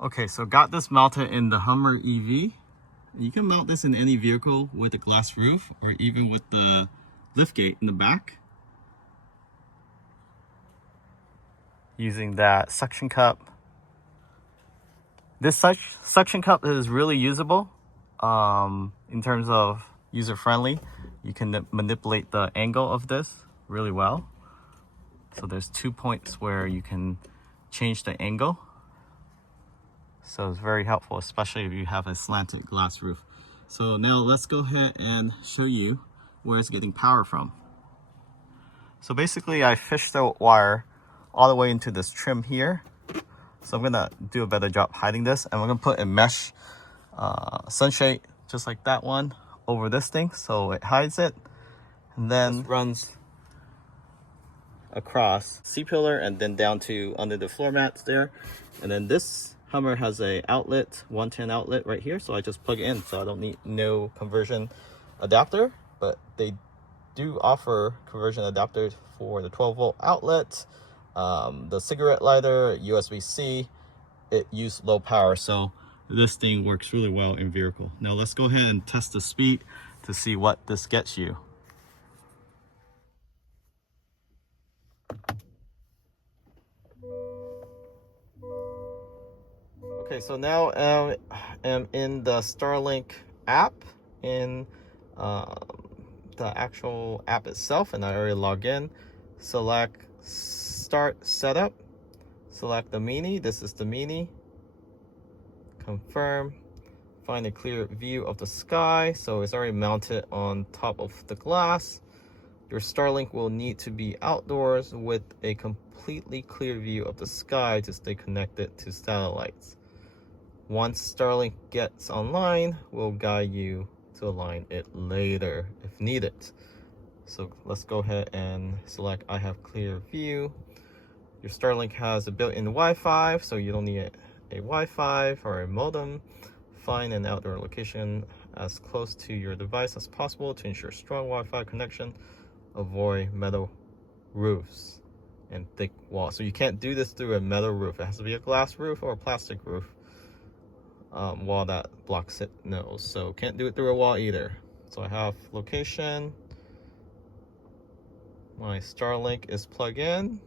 Okay, so got this mounted in the Hummer EV. You can mount this in any vehicle with a glass roof or even with the liftgate in the back. Using that suction cup. This suction cup is really usable in terms of user-friendly. You can manipulate the angle of this really well. So there's 2 points where you can change the angle. So it's very helpful, especially if you have a slanted glass roof. So now let's go ahead and show you where it's getting power from. So basically I fished the wire all the way into this trim here. So I'm gonna do a better job hiding this, and we're gonna put a mesh sunshade just like that one over this thing so it hides it, and then runs across C-pillar and then down to under the floor mats there. And then this Hummer has a outlet, 110 outlet right here, so I just plug it in, so I don't need no conversion adapter. But they do offer conversion adapters for the 12-volt outlet, the cigarette lighter, USB-C. It used low power, so this thing works really well in vehicle. Now let's go ahead and test the speed to see what this gets you. Okay, so now I'm in the Starlink app, in the actual app itself, and I already log in. Select Start Setup. Select the Mini. This is the Mini. Confirm. Find a clear view of the sky. So it's already mounted on top of the glass. Your Starlink will need to be outdoors with a completely clear view of the sky to stay connected to satellites. Once Starlink gets online, we'll guide you to align it later if needed. So let's go ahead and select I have clear view. Your Starlink has a built-in Wi-Fi, so you don't need a Wi-Fi or a modem. Find an outdoor location as close to your device as possible to ensure strong Wi-Fi connection. Avoid metal roofs and thick walls. So you can't do this through a metal roof. It has to be a glass roof or a plastic roof. Wall that blocks it, no. So can't do it through a wall either. So I have location. My Starlink is plugged in.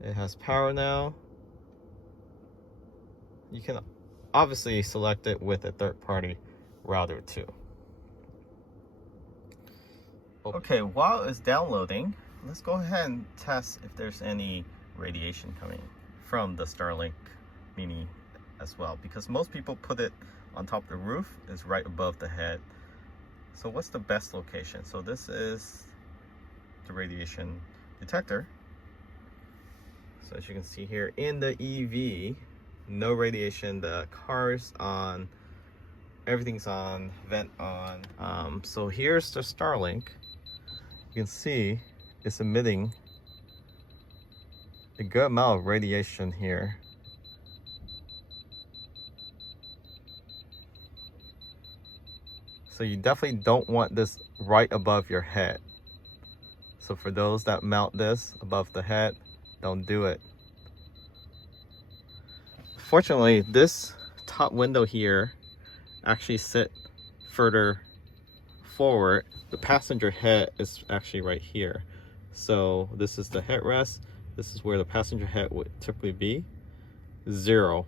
It has power now. You can obviously select it with a third-party router too. Okay, while it's downloading, let's go ahead and test if there's any radiation coming from the Starlink Mini as well, because most people put it on top of the roof. It's right above the head. So what's the best location? So this is the radiation detector. So as you can see here in the EV, no radiation. The car's on, everything's on, vent on. So here's the Starlink. You can see it's emitting a good amount of radiation here. So you definitely don't want this right above your head. So for those that mount this above the head, don't do it. Fortunately, this top window here actually sit further forward. The passenger head is actually right here. So this is the headrest. This is where the passenger head would typically be. 0.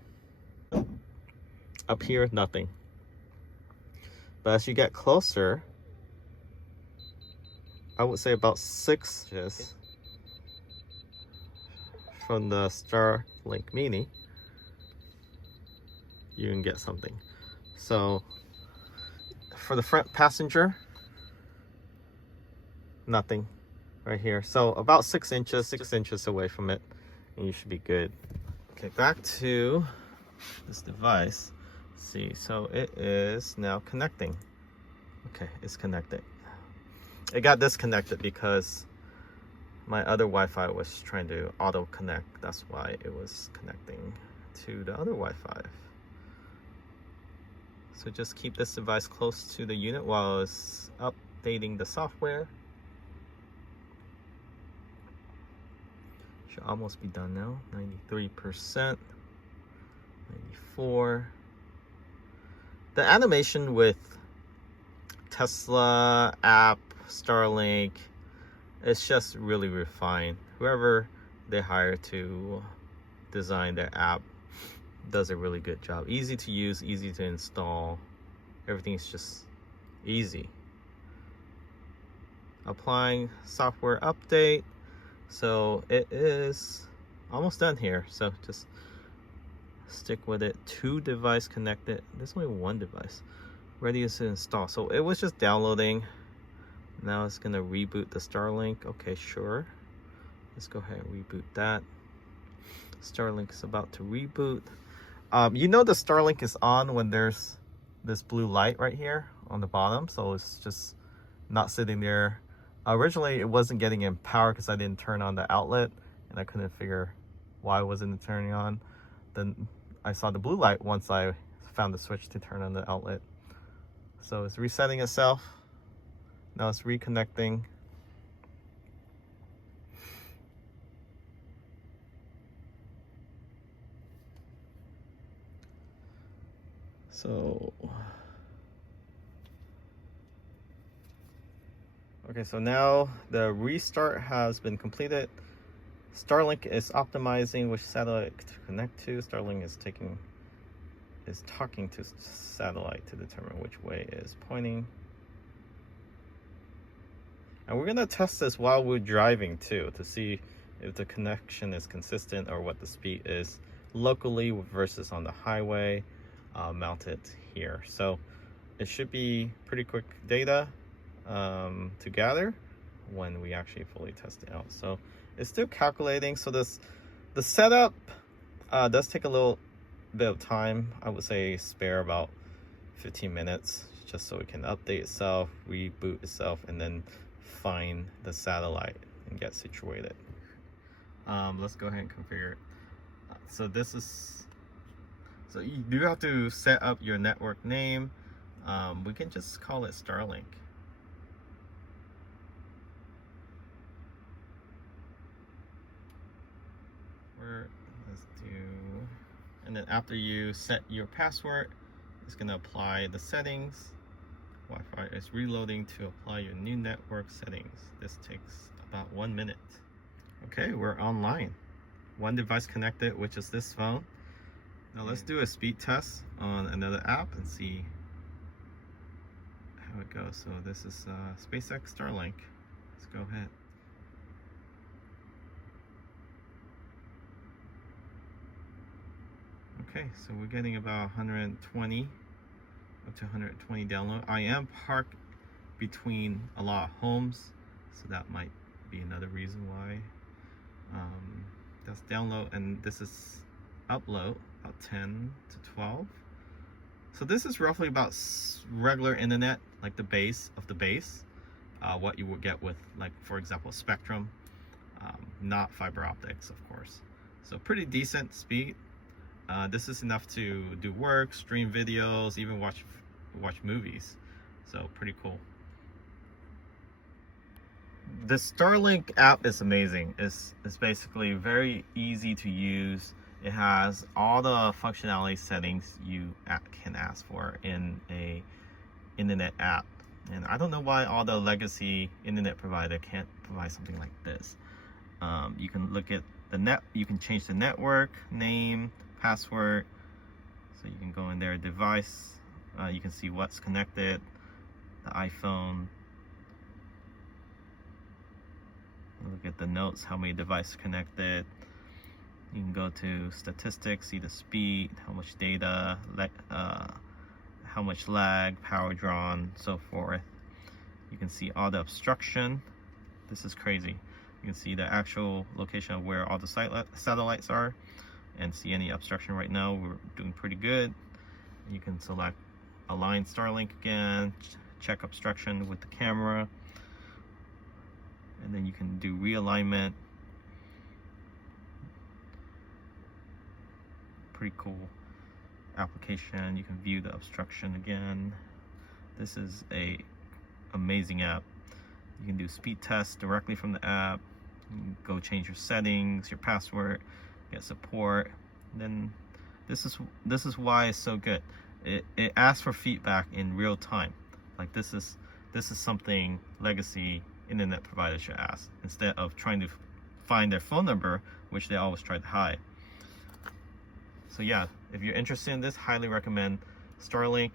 Up here, nothing. But as you get closer, I would say about 6 inches from the Starlink Mini, you can get something. So for the front passenger, nothing right here. So about 6 inches away from it, and you should be good. Okay, back to this device. Let's see, so it is now connecting. Okay, it's connected. It got disconnected because my other Wi-Fi was trying to auto connect. That's why it was connecting to the other Wi-Fi. So just keep this device close to the unit while it's updating the software. Should almost be done now. 93%, before. The animation with Tesla app, Starlink, it's just really refined. Whoever they hire to design their app does a really good job. Easy to use, easy to install. Everything is just easy. Applying software update. So it is almost done here. So just stick with it. 2 device connected. There's only 1 device. Ready to install. So it was just downloading. Now it's gonna reboot the Starlink. Okay, sure. Let's go ahead and reboot that. Starlink is about to reboot. You know the Starlink is on when there's this blue light right here on the bottom. So it's just not sitting there. Originally, it wasn't getting in power because I didn't turn on the outlet, and I couldn't figure why it wasn't turning on. Then I saw the blue light once I found the switch to turn on the outlet. So it's resetting itself. Now it's reconnecting. So, okay, so now the restart has been completed. Starlink is optimizing which satellite to connect to. Starlink is talking to satellite to determine which way it is pointing. And we're gonna test this while we're driving too, to see if the connection is consistent or what the speed is locally versus on the highway. Mounted here. So it should be pretty quick data to gather when we actually fully test it out. So it's still calculating. So the setup does take a little bit of time. I would say spare about 15 minutes just so it can update itself, reboot itself, and then find the satellite and get situated. Let's go ahead and configure it. So this is, so you do have to set up your network name. We can just call it Starlink. Let's do, and then after you set your password, it's gonna apply the settings. Wi-Fi is reloading to apply your new network settings. This takes about 1 minute. Okay, we're online. 1 device connected, which is this phone. Now let's do a speed test on another app and see how it goes. So this is SpaceX Starlink. Let's go ahead. Okay, so we're getting about 120, up to 120 download. I am parked between a lot of homes, so that might be another reason why. That's download, and this is upload, about 10 to 12. So this is roughly about regular internet, like the base of the base, what you would get with, like, for example, Spectrum, not fiber optics, of course. So pretty decent speed. This is enough to do work, stream videos, even watch movies. So pretty cool. The Starlink app is amazing. It's basically very easy to use. It has all the functionality settings you can ask for in a internet app. And I don't know why all the legacy internet provider can't provide something like this. You can look at the you can change the network name, password. So you can go in there, device. You can see what's connected, the iPhone. Look at the notes, how many devices connected. You can go to statistics, see the speed, how much data, how much lag, power drawn, so forth. You can see all the obstruction. This is crazy. You can see the actual location of where all the satellites are and see any obstruction right now. We're doing pretty good. You can select align Starlink again, check obstruction with the camera, and then you can do realignment. Pretty cool application. You can view the obstruction again. This is a amazing app. You can do speed tests directly from the app. You can go change your settings, your password, get support. And then This is why it's so good. It asks for feedback in real time. Like this is something legacy internet providers should ask, instead of trying to find their phone number, which they always try to hide. So yeah, if you're interested in this, highly recommend Starlink.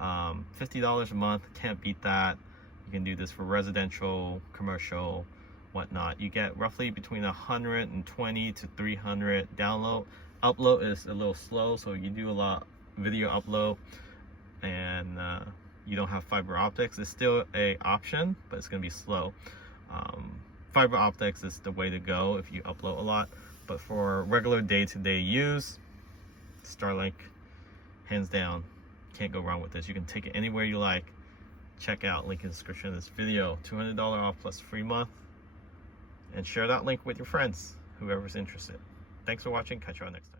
$50 a month, can't beat that. You can do this for residential, commercial, whatnot. You get roughly between 120 to 300 download. Upload is a little slow, so you do a lot video upload, and you don't have fiber optics. It's still a option, but it's gonna be slow. Fiber optics is the way to go if you upload a lot, but for regular day-to-day use, Starlink, hands down, can't go wrong with this. You can take it anywhere you like. Check out link in the description of this video. $200 off plus free month, and share that link with your friends, whoever's interested. Thanks for watching. Catch you all next time.